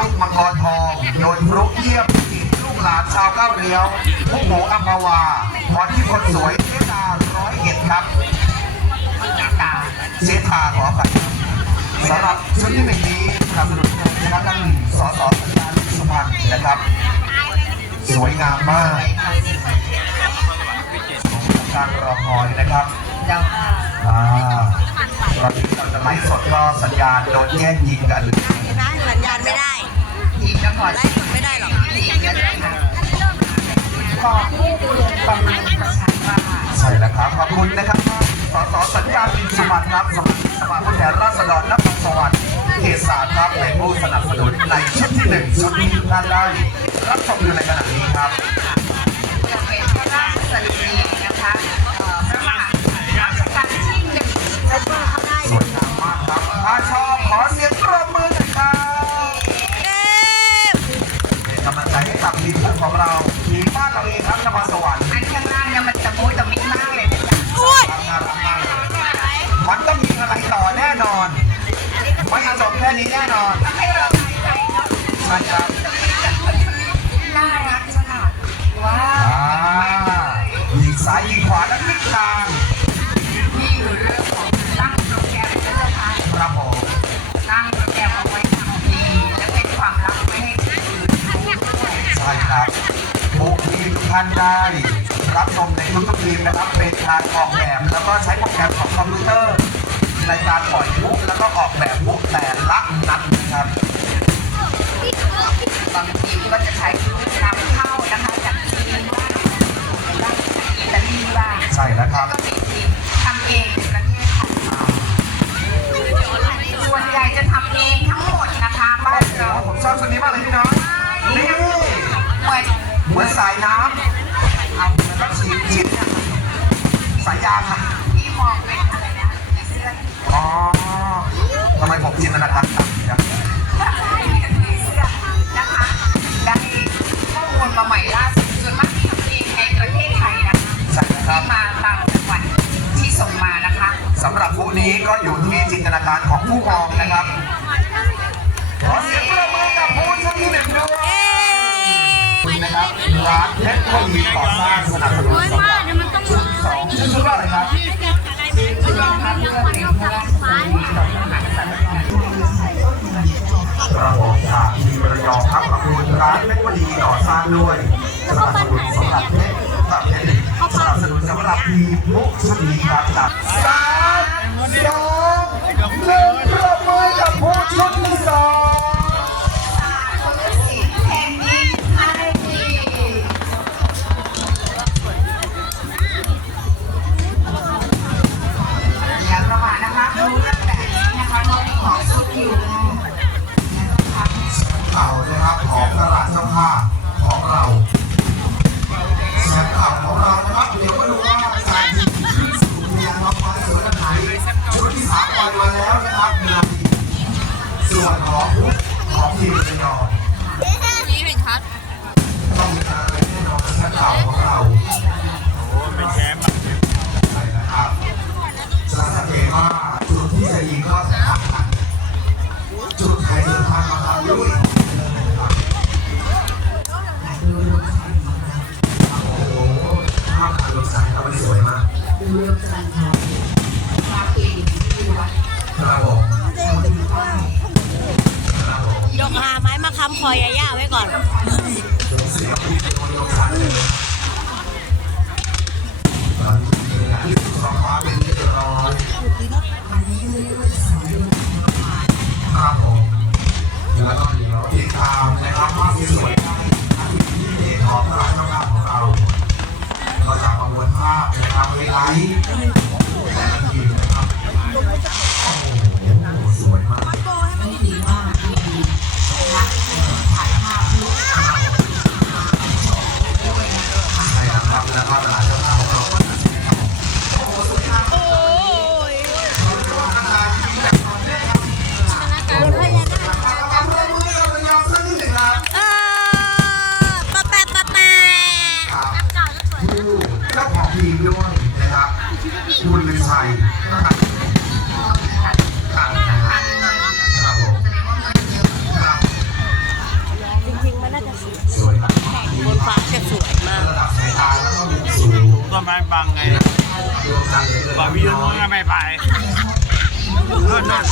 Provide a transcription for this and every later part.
ลูกมังกรทองโดยพรุเยี่ยมลูกหลานชาวเก้าเลี้ยวพวกหมูอัมพวาพรที่คนสวยเจตาร้อยเอ็ดครับเจตาขอฝันสำหรับชุดที่หนึ่งนี้สนับสนุนโดนะครับท่านสสสัญญาลิสุพรรณนะครับ สวยงามมากการรอคอยนะครับอ่าตอนนี้เราจะไลฟ์สดก็สัญญาณโดนแย่งยิงกันสัญญาณไม่ได้ ไล่สดไม่ได้หรอกใช่แล้วครับขอบคุณนะครับสสสัญญาณบินสุพรรณครับสมาชิกสภาผู้แทนราษฎรนครสวรรค์เขตสามครับเป็นผู้สนับสนุนในชุดที่หนึ่งชุดที่ท่านได้รับชมอยู่ในขณะนี้ครับเป็นพระราชสรีนะคะพระมหากษัตริย์รัชกาลที่หนึ่งสวยงามมากครับถ้าชอบขอเสียงปรบมือหน่อยครับ เอ๊ะ เป็นกำลังใจให้กับทีมผู้ของเราทีมบ้านเราเองครับนครสวรรค์อันข้างล่างเนี่ยมันจะมุ้ยตะมิดมากเลยนะจ๊ะอุ้ยน่ารักมากเลยมันต้องมีอะไรต่อแน่นอนไม่จบแค่นี้แน่นอนทำให้เราหายใจเนาะใช่ครับน่ารักฉลาดว้าอ่าวยิงซ้ายยิง ครับทุกทีมทุกท่านได้รับชมในทุกๆทีมนะครับ เป็นการออกแบบแล้วก็ใช้โปรแกรมของคอมพิวเตอร์ในการปล่อยมุกแล้วก็ออกแบบมุกแต่ละนัดนะครับบางทีก็จะใช้ มือนสายน้ำเอาแล้วก็ฉีดฉีดสายยางอะที่มองเป็นอะไรนะผีเสื้ออ๋อทำไมผมจินตนาการต่ำครับผีเสื้อนะคะได้ข้อมูลมาใหม่ล่าสุดส่วนมากที่ทำเองในประเทศไทยนะคะใช่แล้วครัที่บมาตามจังหวัดที่ส่งมานะคะ สำหรับผู้นี้ก็อยู่ที่จินตนาการของผู้มองนะครับขอเสียงปรบมือกับผู้ชุดที่หนึ่งด้วย รับร้านเพชรทวีก่อสร้างสนับสนุนสำหรับชุดสองชื่อชุดว่าอะไรครับชุดรองเท้าเพื่อเป็นพระราชสรีของพระมหากษัตริย์ระบบฉากทีมระยองครับขอบคุณร้านเพชรทวีก่อสร้างด้วยสนับสนุนสำหรับเพชรแบบเพชรสนับสนุนสำหรับทีมมุกชุดนี้ครับจากสามสองหนึ่งปรบมือกับผู้ชุดที่สอง ครับผมครับผมยกหาไม้มาค้ำคอยาย่าไว้ก่อน ไว้ไลฟ์แต่ละทีมนะครับโอ้โหสวยมากดีมากดีนะคะถ่ายภาพลูกใช่ครับแล้วก็ตลาดเจ้าภาพของเราก็จะเป็นครับโอ้โหสวยงามโอ้ยเขาเรียกว่าอาคารที่แบบตอนแรกครับการพญานาคเอาเรื่องมือเราไปยอมสักนิดหนึ่งครับเออปะแปะปะแปะครับผู้เจ้าของทีมด้วย นะครับ คุณลือชัยมากนฟ้าจะสวยมากระดัสายต้กต้นไม้บังไงบังวิญญาณก็ไม่ไปเลิศเลิศ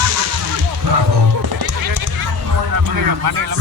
ครับผมมันให้กับพันได้แล้ว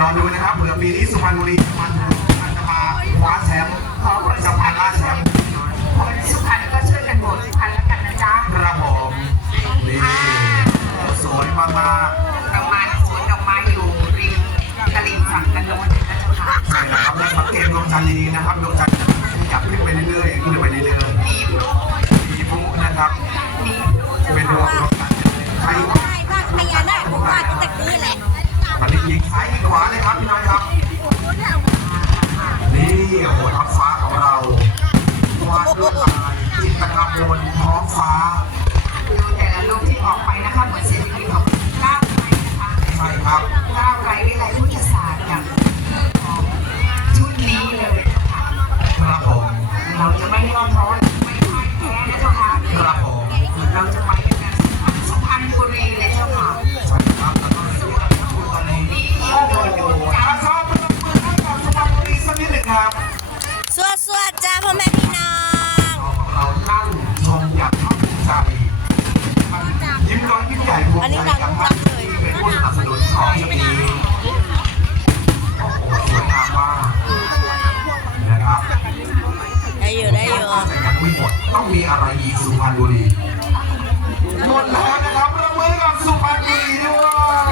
รอดูนะครับเผื่อปีนี้สุพรรณบุรีมันจะมาคว้าแชมป์ขอคนสุพรรณล่าแชมป์คนสุพรรณก็ช่วยกันโหวตสุพรรณแล้วกันนะจ๊ะครับผมนี่สวยมากๆดอกไม้สวนดอกไม้อยู่ริมตลิ่งฝั่งกันโน้นนะจ๊ะใช่แล้วครับแล้วสังเกตดวงจันทร์ดีนะครับ กันได้ยิงซ้ายขวาเลยครับพี่น้องครับ นี่หัวทัพฟ้าของเราวาดลวดลายจิตรกรรมนท้องฟ้าดูแต่ละลูกที่ออกไปนะคะเหมือนเศรษฐกิจของก้าวไปนะคะ ใช่ครับ